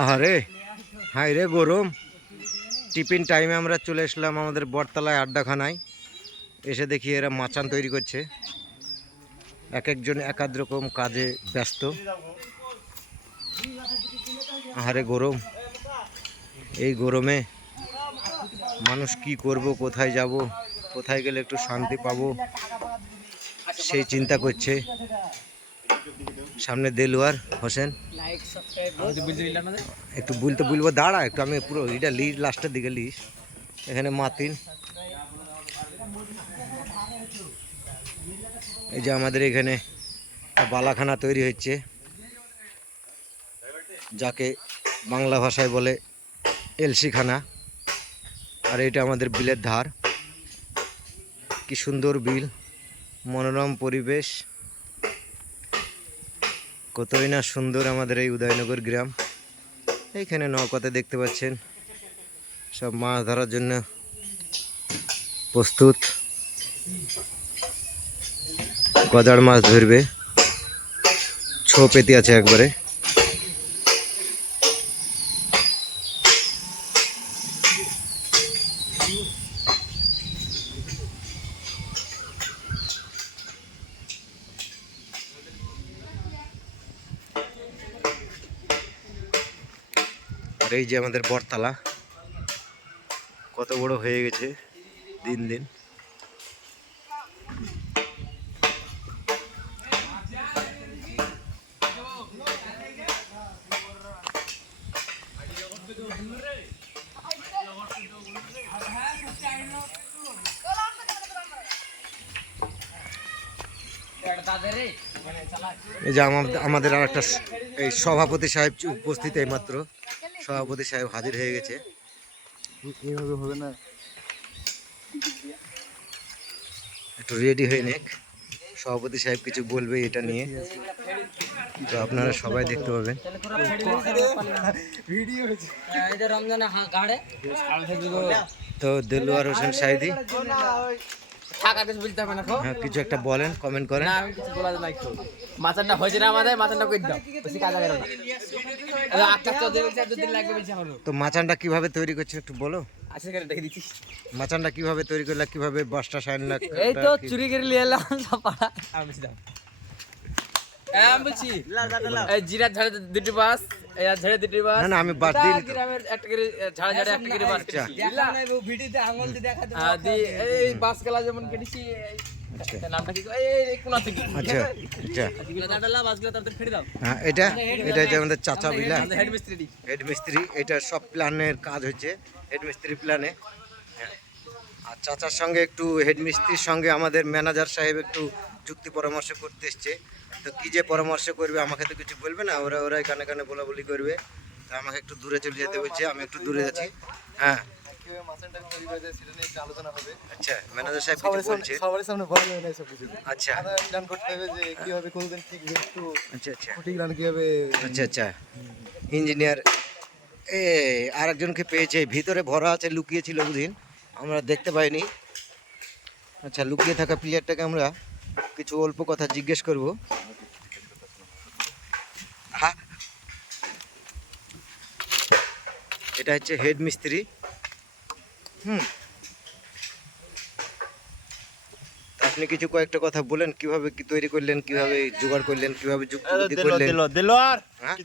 আহারে হাই রে গরম। টিফিন টাইমে আমরা চলে আসলাম আমাদের বটতলায় আড্ডাখানায়। এসে দেখি এরা মাচান তৈরি করছে, এক একজন এক এক রকম কাজে ব্যস্ত। আহারে গরম, এই গরমে মানুষ কি করব, কোথায় যাব, কোথায় গেলে একটু শান্তি পাবো সেই চিন্তা করছে। সামনে দেলোয়ার হোসেন, একটু বলবো দাঁড়া একটু, আমি পুরো এটা লিস লাস্টের দিকে লিস। এখানে মাতিন, এই যে আমাদের এখানে বালাখানা তৈরি হচ্ছে, যাকে বাংলা ভাষায় বলে এলসিখানা। আর এটা আমাদের বিলের ধার, কি সুন্দর বিল, মনোরম পরিবেশ, কতই না সুন্দর আমাদের এই উদয়নগর গ্রাম। এইখানে নৌকাতে দেখতে পাচ্ছেন সব মাছ ধরার জন্য প্রস্তুত। গজার মাছ ধরবে, ছো পেতি আছে একবারে। আর এই যে আমাদের বটতলা কত বড় হয়ে গেছে দিন দিন। এই যে আমাদের আর একটা এই সভাপতি সাহেব উপস্থিত, এইমাত্র সভাপতি সাহেব হাজির হয়ে গেছে। এইভাবে হবে না, একটু রেডি হয়ে নেক, সভাপতি সাহেব কিছু বলবে এটা নিয়ে, তো আপনারা সবাই দেখতে পাবেন। তো দেলোয়ার হোসেন সাইদি হ্যাঁ কিছু একটা বলেন, কমেন্ট করেন। মাছটা হয়েছে না আমাদের, মাছটা কই দাও বেশি কাজ লাগে না। আকাশ তো দুদিন লাগবে বেশি হলো। তো মাচানটা কিভাবে তৈরি করছে একটু বলো। আচ্ছা করে দেখে দিচ্ছি মাচানটা কিভাবে তৈরি করলে, কিভাবে বাসটা সাইন না। এই তো চুরি করে নিয়ে এলাম সব পাড়া। আমি বলছি দাও, আমি বলছি এই জিরা ঝাড়ে দুটি বাস, এই ঝাড়ে দুটি বাস। না না আমি বাস দিই, গ্রামের একটা করে ঝাড়ে ঝাড়ে একটা করে বাস কেটেছি। ভিডিওতে আঙুল দিয়ে দেখাতে এই বাস গলা যেমন কেটেছি। নামটা কি এই কোনা থেকে। আচ্ছা আচ্ছা দাঁড়ালা বাসগুলো তাড়াতাড়ি ফেলে দাও। হ্যাঁ এটা যে আমাদের চাচা বিলা হেড মিস্ত্রি। হেড মিস্ত্রি, এটা সব প্ল্যানের কাজ হচ্ছে হেড মিস্ত্রি প্ল্যানে। আর চাচার সঙ্গে একটু হেড মিস্ত্রির সঙ্গে আমাদের ম্যানেজার সাহেব একটু যুক্তি পরামর্শ করতে এসছে। তো কী যে পরামর্শ করবে আমাকে তো কিছু বলবে না, ওরাই কানে কানে বলাবলি করবে। তো আমাকে একটু দূরে চলে যেতে বলছে, আমি একটু দূরে যাচ্ছি। হ্যাঁ আচ্ছা ম্যানেজার সাহেব কিছু বলছে, সবার সামনে বলা যাবে না সব কিছু। আচ্ছা প্ল্যান করতে হবে যে কিভাবে করবেন, ঠিক একটু আচ্ছা আচ্ছা সঠিক প্ল্যান কিভাবে। আচ্ছা আচ্ছা ইঞ্জিনিয়ার আরেকজনকে পেয়েছে, ভিতরে ভরা আছে, লুকিয়ে ছিল বুঝিন, আমরা দেখতে পাইনি। আচ্ছা লুকিয়ে থাকা প্লেয়ারটাকে আমরা কিছু অল্প কথা জিজ্ঞেস করব। হ্যাঁ এটা হচ্ছে হেড মিস্ত্রি। আপনি কিছু কয়েকটা কথা বলেন, কিভাবে কি তৈরি করলেন, কিভাবে জোগাড় করলেন, কিভাবে যুক্তি করলেন। হ্যাঁ?